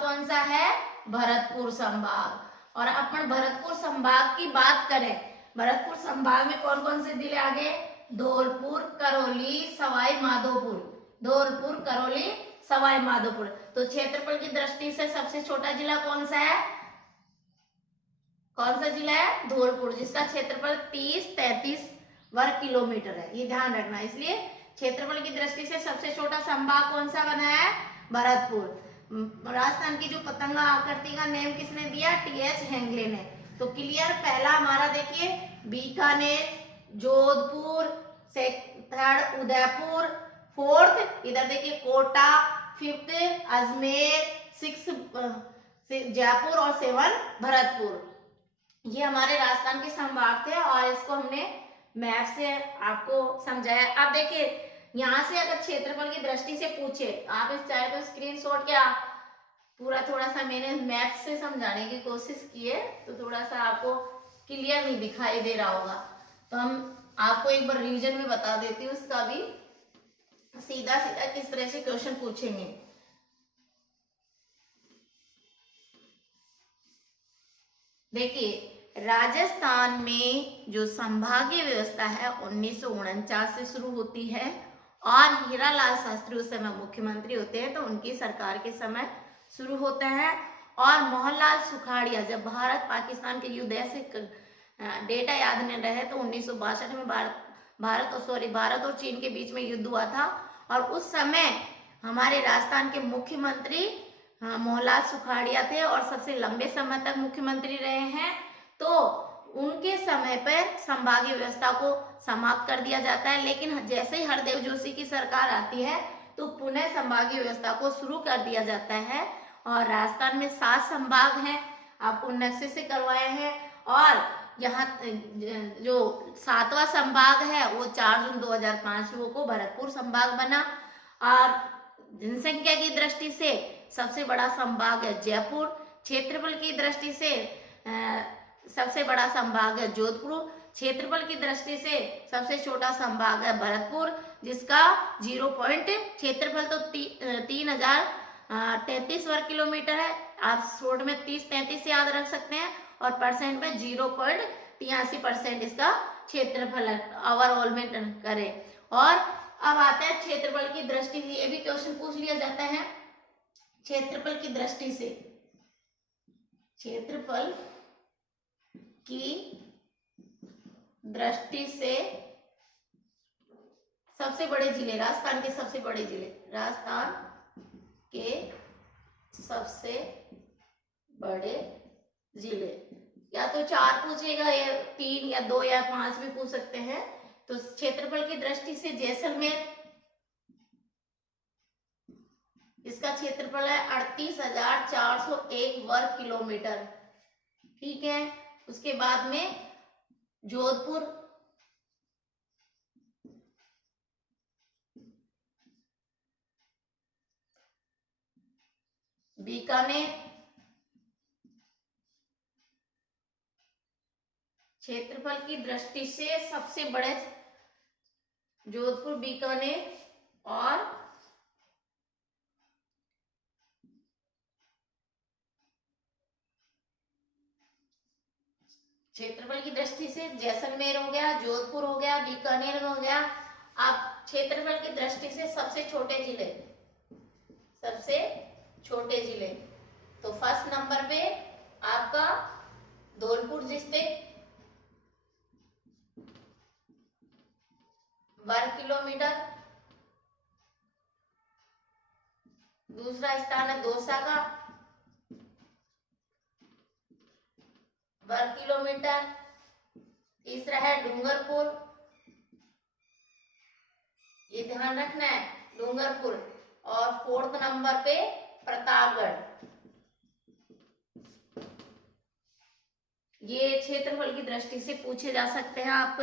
कौन सा है? भरतपुर संभाग। और अपन भरतपुर संभाग की बात करें, भरतपुर संभाग में कौन कौन से जिले आ गए? धौलपुर, करौली, सवाई माधोपुर, धौलपुर, करौली, सवाई माधोपुर। तो क्षेत्रफल की दृष्टि से सबसे छोटा जिला कौन सा है? कौन सा जिला है? धौलपुर, जिसका क्षेत्रफल 30-33 वर्ग किलोमीटर है, ये ध्यान रखना। इसलिए क्षेत्रफल की दृष्टि से सबसे छोटा संभाग कौन सा बना है? भरतपुर। राजस्थान की जो पतंगा आकृति का नेम किसने दिया? टी.एच. हेगड़े ने। तो क्लियर, पहला हमारा देखिए बीकानेर, जोधपुर, थर्ड उदयपुर, फोर्थ इधर देखिए कोटा, फिफ्थ अजमेर, सिक्स जयपुर और 7 भरतपुर। ये हमारे राजस्थान के संभाग थे और इसको हमने मैप से आपको समझाया। अब देखिए यहाँ से अगर क्षेत्रफल की दृष्टि से पूछे, आप इस चाहे तो स्क्रीनशॉट क्या पूरा थोड़ा सा मैंने मैप से समझाने की कोशिश की है, तो थोड़ा सा आपको क्लियर नहीं दिखाई दे रहा होगा, तो हम आपको एक बार रिवीजन में बता देती हूँ उसका भी, सीधा सीधा किस तरह से क्वेश्चन पूछेंगे। देखिए राजस्थान में जो संभागीय व्यवस्था है 1949 से शुरू होती है और हीरालाल शास्त्री उस समय मुख्यमंत्री होते हैं, तो उनकी सरकार के समय शुरू होता है। और मोहनलाल सुखाड़िया, जब भारत पाकिस्तान के युद्ध, ऐसे डेटा याद नहीं रहे, तो 1962 में भारत और चीन के बीच में युद्ध हुआ था और उस समय हमारे राजस्थान के मुख्यमंत्री मोहनलाल सुखाड़िया थे और सबसे लंबे समय तक मुख्यमंत्री रहे हैं। तो उनके समय पर संभागीय व्यवस्था को समाप्त कर दिया जाता है, लेकिन जैसे ही हरदेव जोशी की सरकार आती है तो पुनः संभागीय व्यवस्था को शुरू कर दिया जाता है। और राजस्थान में 7 संभाग हैं, आपको नक्शे से करवाए हैं। और यहाँ जो 7वां संभाग है वो 4 जून 2005 को भरतपुर संभाग बना। और जनसंख्या की दृष्टि से सबसे बड़ा संभाग है जयपुर, क्षेत्रफल की दृष्टि से सबसे बड़ा संभाग है जोधपुर, क्षेत्रफल की दृष्टि से सबसे छोटा संभाग है भरतपुर, जिसका 0 पॉइंट क्षेत्रफल तो 3033 वर्ग किलोमीटर है। आप शॉर्ट में 30-33 से याद रख सकते हैं और परसेंट में 0.83% इसका क्षेत्रफल ओवरऑल में करें। और अब आता है क्षेत्रफल की दृष्टि से, ये भी क्वेश्चन पूछ लिया जाता है। क्षेत्रफल की दृष्टि से, क्षेत्रफल की दृष्टि से सबसे बड़े जिले, राजस्थान के सबसे बड़े जिले, राजस्थान के सबसे बड़े जिले, या तो 4 पूछेगा या 3 या 2 या 5 भी पूछ सकते हैं। तो क्षेत्रफल की दृष्टि से जैसलमेर, इसका क्षेत्रफल है 38,401 वर्ग किलोमीटर, ठीक है। उसके बाद में जोधपुर, बीकानेर, क्षेत्रफल की दृष्टि से सबसे बड़े जोधपुर, बीकानेर, और क्षेत्रफल की दृष्टि से जैसलमेर हो गया, जोधपुर हो गया, बीकानेर हो गया। अब क्षेत्रफल की दृष्टि से सबसे छोटे जिले, सबसे छोटे जिले, तो फर्स्ट नंबर पे आपका धौलपुर डिस्ट्रिक्ट वर्ग किलोमीटर। दूसरा स्थान है दौसा का वर्ग किलोमीटर। तीसरा है डूंगरपुर, ये ध्यान रखना है, डूंगरपुर। और फोर्थ नंबर पे प्रतापगढ़। ये क्षेत्रफल की दृष्टि से पूछे जा सकते हैं आप।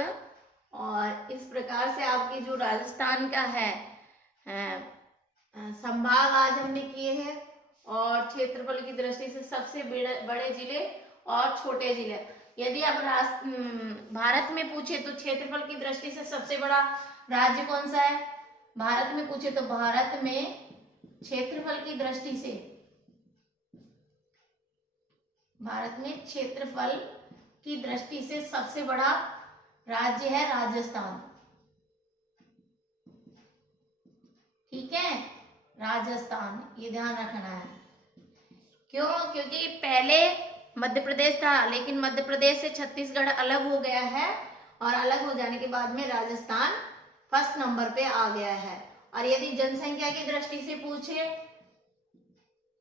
और इस प्रकार से आपके जो राजस्थान का है संभाग आज हमने किए हैं, और क्षेत्रफल की दृष्टि से सबसे बड़े जिले और छोटे जिले। यदि आप भारत में पूछे तो क्षेत्रफल की दृष्टि से सबसे बड़ा राज्य कौन सा है, भारत में पूछे तो भारत में क्षेत्रफल की दृष्टि से, भारत में क्षेत्रफल की दृष्टि से सबसे बड़ा राज्य है राजस्थान। ठीक है, राजस्थान, ये ध्यान रखना है। क्यों? क्योंकि पहले मध्य प्रदेश था, लेकिन मध्य प्रदेश से छत्तीसगढ़ अलग हो गया है, और अलग हो जाने के बाद में राजस्थान फर्स्ट नंबर पे आ गया है। और यदि जनसंख्या की दृष्टि से पूछे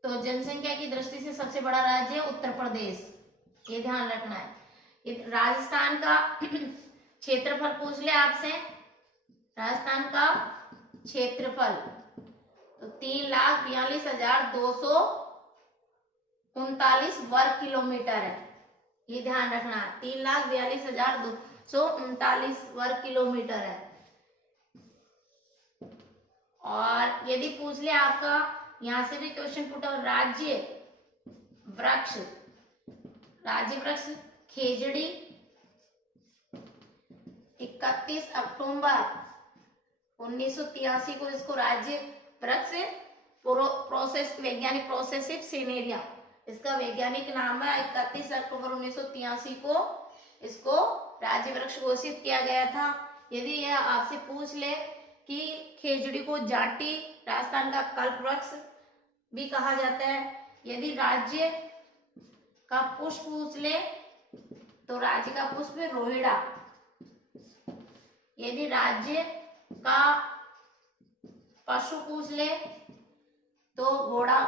तो जनसंख्या की दृष्टि से सबसे बड़ा राज्य है उत्तर प्रदेश, ये ध्यान रखना है। राजस्थान का क्षेत्रफल पूछ ले आपसे, राजस्थान का क्षेत्रफल तो 3,42,239 वर्ग किलोमीटर है, ये ध्यान रखना है। 3,42,239 वर्ग किलोमीटर है। और यदि पूछ ले आपका, यहां से भी क्वेश्चन पुट हो, राज्य वृक्ष, राज्य वृक्ष खेजड़ी 31 अक्टूबर 1983 को इसको राज्य वृक्ष प्रोसेस, वैज्ञानिक प्रोसेसिव सेनेरिया, इसका वैज्ञानिक नाम है। 31 अक्टूबर 1983 को इसको राज्य वृक्ष घोषित किया गया था। यदि यह आपसे पूछ ले कि खेजड़ी को जाटी, राजस्थान का कल्प वृक्ष भी कहा जाता है। यदि राज्य का पुष्प पूछ ले तो राज्य का पुष्प रोहिड़ा। यदि राज्य का पशु पूछ ले तो घोड़ा,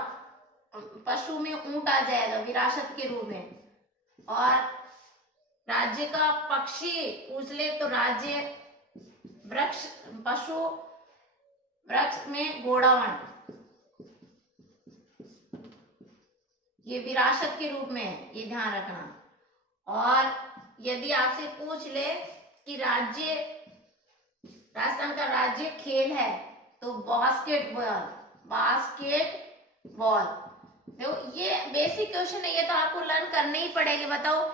पशु में ऊंट आ जाएगा विरासत के रूप में। और राज्य का पक्षी पूछ ले तो राज्य वृक्ष, पशु वृक्ष में घोड़ावण, ये विरासत के रूप में है, ये ध्यान रखना। और यदि आपसे पूछ ले कि राज्य, राजस्थान का राज्य खेल है तो बास्केटबॉल, बास्केटबॉल। देखो ये बेसिक क्वेश्चन है, ये तो आपको लर्न करने ही पड़ेगी। बताओ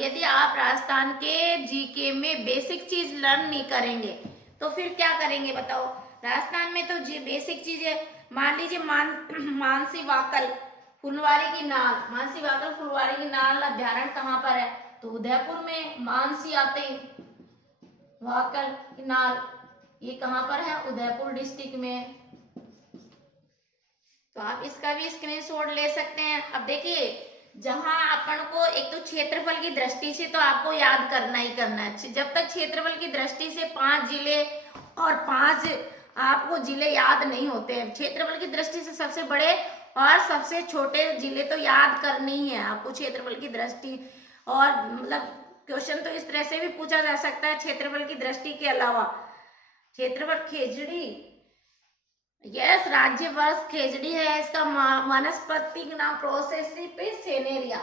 यदि आप राजस्थान के जीके में बेसिक चीज लर्न नहीं करेंगे तो फिर क्या करेंगे बताओ। राजस्थान में तो जी बेसिक चीज है, मान लीजिए मानसी वाकल फुलवारी की नाल, मानसी वाकल फुलवारी की नाल अभ्यारण्य कहाँ पर है, तो उदयपुर में। मानसी आते वाकल की नाल, ये कहाँ पर है, उदयपुर डिस्ट्रिक्ट में। तो आप इसका भी स्क्रीनशॉट ले सकते हैं। अब देखिए, जहां अपन को एक तो क्षेत्रफल की दृष्टि से तो आपको याद करना ही करना है। जब तक क्षेत्रफल की दृष्टि से 5 जिले और 5 आपको जिले याद नहीं होते हैं, क्षेत्रफल की दृष्टि से सबसे बड़े और सबसे छोटे जिले तो याद करने ही है आपको क्षेत्रफल की दृष्टि। और मतलब क्वेश्चन तो इस तरह से भी पूछा जा सकता है क्षेत्रफल की दृष्टि के अलावा। क्षेत्रफल खेजड़ी, यस, राज्य वर्ष खेजड़ी है। इसका वनस्पतिक नाम प्रोसेसिपिस सेनेरिया,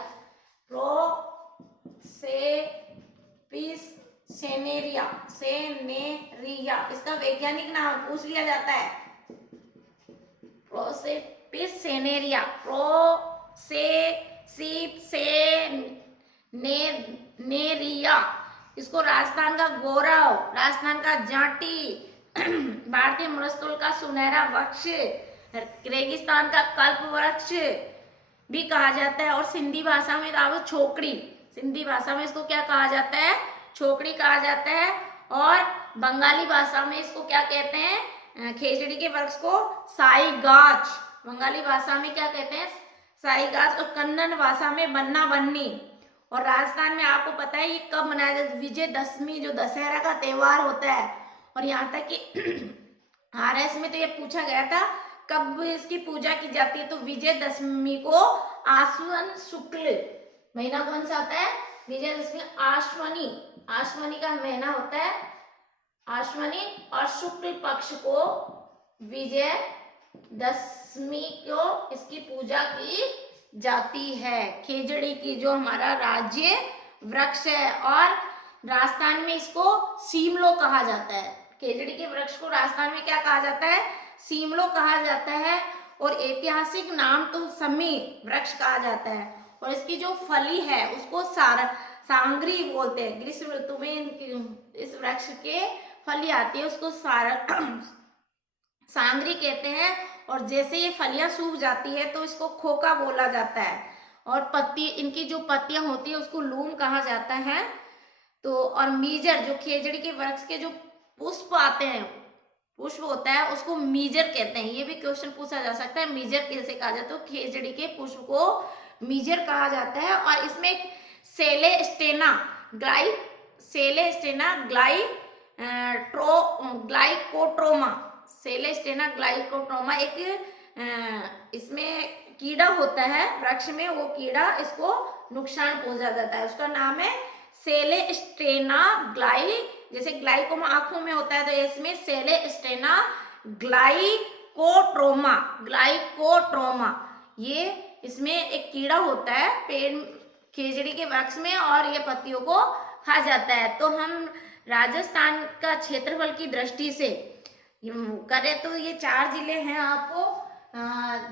प्रोसेपिस सेनेरिया, सेनेरिया इसका वैज्ञानिक नाम पूछ लिया जाता है। प्रोसेपिस सेनेरिया, प्रोसेसिप सेनेरिया, इसको राजस्थान का गौरव, राजस्थान का जाटी, भारतीय मरुस्थल का सुनहरा वृक्ष, रेगिस्तान का कल्प वृक्ष भी कहा जाता है। और सिंधी भाषा में तो छोकड़ी, सिंधी भाषा में इसको क्या कहा जाता है, छोकड़ी कहा जाता है। और बंगाली भाषा में इसको क्या कहते हैं, खेजड़ी के वृक्ष को साई गाछ, बंगाली भाषा में क्या कहते हैं, साई गाछ, और कन्नड़ भाषा में बन्ना बन्नी। और राजस्थान में आपको पता है ये कब मनाया जाता है, विजयदशमी जो दशहरा का त्योहार होता है। और यहाँ तक कि आरएस में तो ये पूछा गया था कब इसकी पूजा की जाती है, तो विजयदशमी को आश्विन शुक्ल महीना कौन सा होता है, विजयदशमी आश्वनी, आश्वनी का महीना होता है आश्वनी, और शुक्ल पक्ष को विजयदशमी को इसकी पूजा की जाती है, खेजड़ी की जो हमारा राज्य वृक्ष है। और राजस्थान में इसको सीमलो कहा जाता है, खेजड़ी के वृक्ष को राजस्थान में क्या कहा जाता है, सीमलो कहा जाता है। और ऐतिहासिक नाम तो समी वृक्ष कहा जाता है। और इसकी जो फली है उसको सांगरी बोलते हैं, ग्रीष्म ऋतु में इस वृक्ष के फली आती है उसको सांगरी कहते हैं। और जैसे ये फलियां सूख जाती है तो इसको खोका बोला जाता है। और पत्ती, इनकी जो पत्तियां होती है उसको लूम कहा जाता है। तो और मीजर, जो खेजड़ी के वृक्ष के जो पुष्प आते हैं, पुष्प होता है उसको मीजर कहते हैं। ये भी क्वेश्चन पूछा जा सकता है, मीजर कैसे कहा जाता है, तो खेजड़ी के पुष्प को मीजर कहा जाता है। और इसमें सेलेस्टेना ग्लाइकोट्रोमा, सेलेस्टेना ग्लाइकोट्रोमा एक इसमें कीड़ा होता है वृक्ष में, वो कीड़ा इसको नुकसान पहुंचा जाता है, उसका नाम है सेलेस्टेना जैसे ग्लाइकोमा आंखों में होता है तो इसमें सेलेस्टेना ग्लाइकोट्रोमा ये इसमें एक कीड़ा होता है पेड़ खेजड़ी के वृक्ष में, और ये पत्तियों को खा जाता है। तो हम राजस्थान का क्षेत्रफल की दृष्टि से करें तो ये 4 जिले हैं आपको,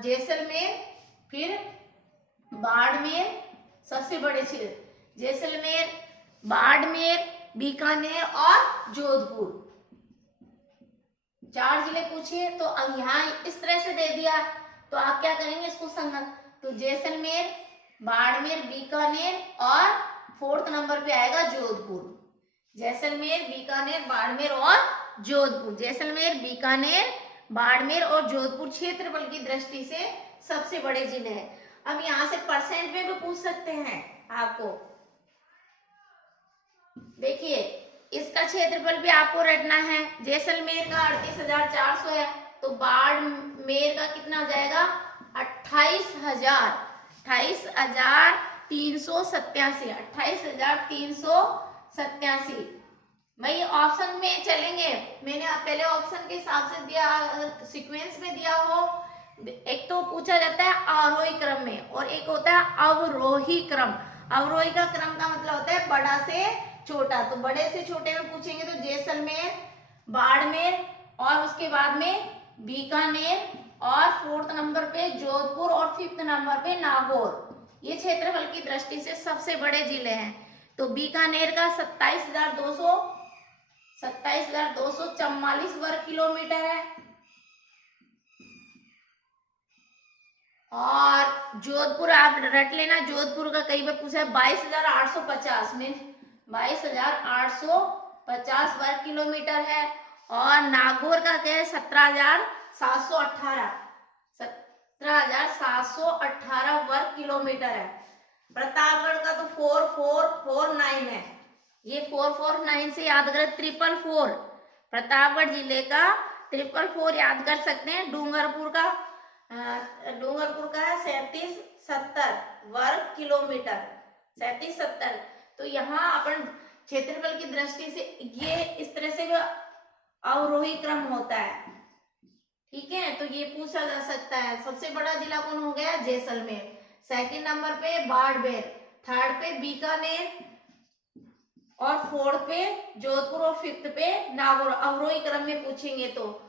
जैसलमेर, फिर बाड़मेर, सबसे बड़े जिले जैसलमेर, बाड़मेर, बीकानेर और जोधपुर, 4 जिले पूछिए। तो अब यहाँ इस तरह से दे दिया तो आप क्या करेंगे इसको संगत, तो जैसलमेर, बाड़मेर, बीकानेर और 4th नंबर पे आएगा जोधपुर। जैसलमेर, बीकानेर, बाड़मेर और जोधपुर, जैसलमेर, बीकानेर, बाड़मेर और जोधपुर क्षेत्रफल की दृष्टि से सबसे बड़े जिले हैं। अब यहाँ से परसेंट में भी पूछ सकते हैं आपको, देखिए इसका क्षेत्रफल भी आपको रटना है। जैसलमेर का 38,400 है, तो बाड़मेर का कितना हो जाएगा 28,387। भाई ऑप्शन में चलेंगे, मैंने पहले ऑप्शन के हिसाब से दिया, सीक्वेंस में दिया हो। एक तो पूछा जाता है आरोही क्रम में और एक होता है अवरोही क्रम। अवरोही का क्रम का मतलब होता है बड़ा से छोटा, तो बड़े से छोटे में पूछेंगे तो जैसलमेर, बाड़मेर और उसके बाद में बीकानेर और 4th नंबर पे जोधपुर और 5th नंबर पे नागौर। ये क्षेत्रफल की दृष्टि से सबसे बड़े जिले हैं। तो बीकानेर का 27,244 वर्ग किलोमीटर है और जोधपुर आप रट लेना, जोधपुर का कई बार पूछा है 22,850 में 22,850 वर्ग किलोमीटर है। और नागौर का क्या है 17,718 वर्ग किलोमीटर है। प्रतापगढ़ का तो 4449 है, ये 449 से याद करें। 444 प्रतापगढ़ जिले का 444 याद कर सकते हैं। डूंगरपुर का है 3770 वर्ग किलोमीटर, 3770। तो यहाँ अपन क्षेत्रफल की दृष्टि से ये इस तरह से अवरोही क्रम होता है, ठीक है। तो ये पूछा जा सकता है। सबसे बड़ा जिला कौन हो गया जैसलमेर, 2nd नंबर पे बाड़मेर, 3rd पे बीकानेर और 4th पे जोधपुर और 5th पे नागौर, अवरोही क्रम में पूछेंगे तो।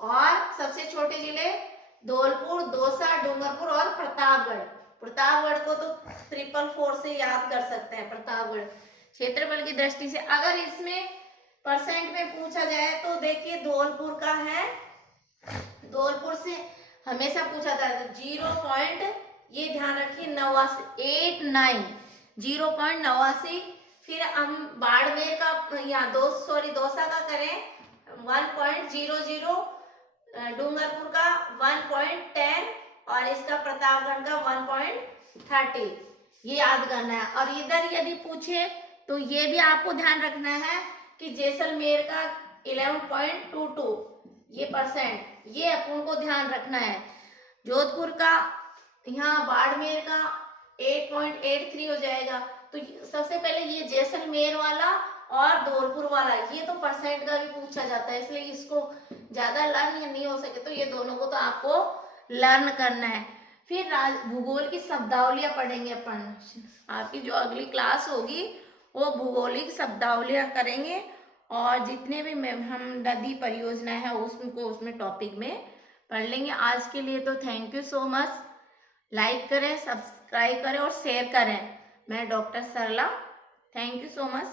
और सबसे छोटे जिले धौलपुर, दौसा, डूंगरपुर और प्रतापगढ़ को तो 444 से याद कर सकते हैं। प्रतापगढ़ क्षेत्रफल की दृष्टि से अगर इसमें परसेंट में पूछा जाए तो देखिए धौलपुर का है, धौलपुर से हमेशा पूछा जाता है 0. ये ध्यान रखिए 0.89 फिर हम बाड़मेर का यहाँ दौसा का करें 1.00, डूंगरपुर का 1.10 और इसका प्रतापगढ़ का 1.30, ये याद करना है। और इधर यदि पूछे तो ये भी आपको ध्यान रखना है कि जैसलमेर का 11.22 ये परसेंट, ये अपन को ध्यान रखना है। जोधपुर का, यहाँ बाड़मेर का 8.83 हो जाएगा। तो सबसे पहले ये जैसलमेर वाला और धौलपुर वाला, ये तो परसेंट का भी पूछा जाता है, इसलिए इसको ज्यादा लर्न या नहीं हो सके तो ये दोनों को तो आपको लर्न करना है। फिर भूगोल की शब्दावलियां पढ़ेंगे अपन, आपकी जो अगली क्लास होगी वो भूगोलिक शब्दावलियां करेंगे और जितने भी हम नदी परियोजना है उसको उसमें टॉपिक में पढ़ लेंगे। आज के लिए तो thank you so much. Like करें, सब्सक्राइब करें और शेयर करें। मैं doctor Sarla, thank you so much.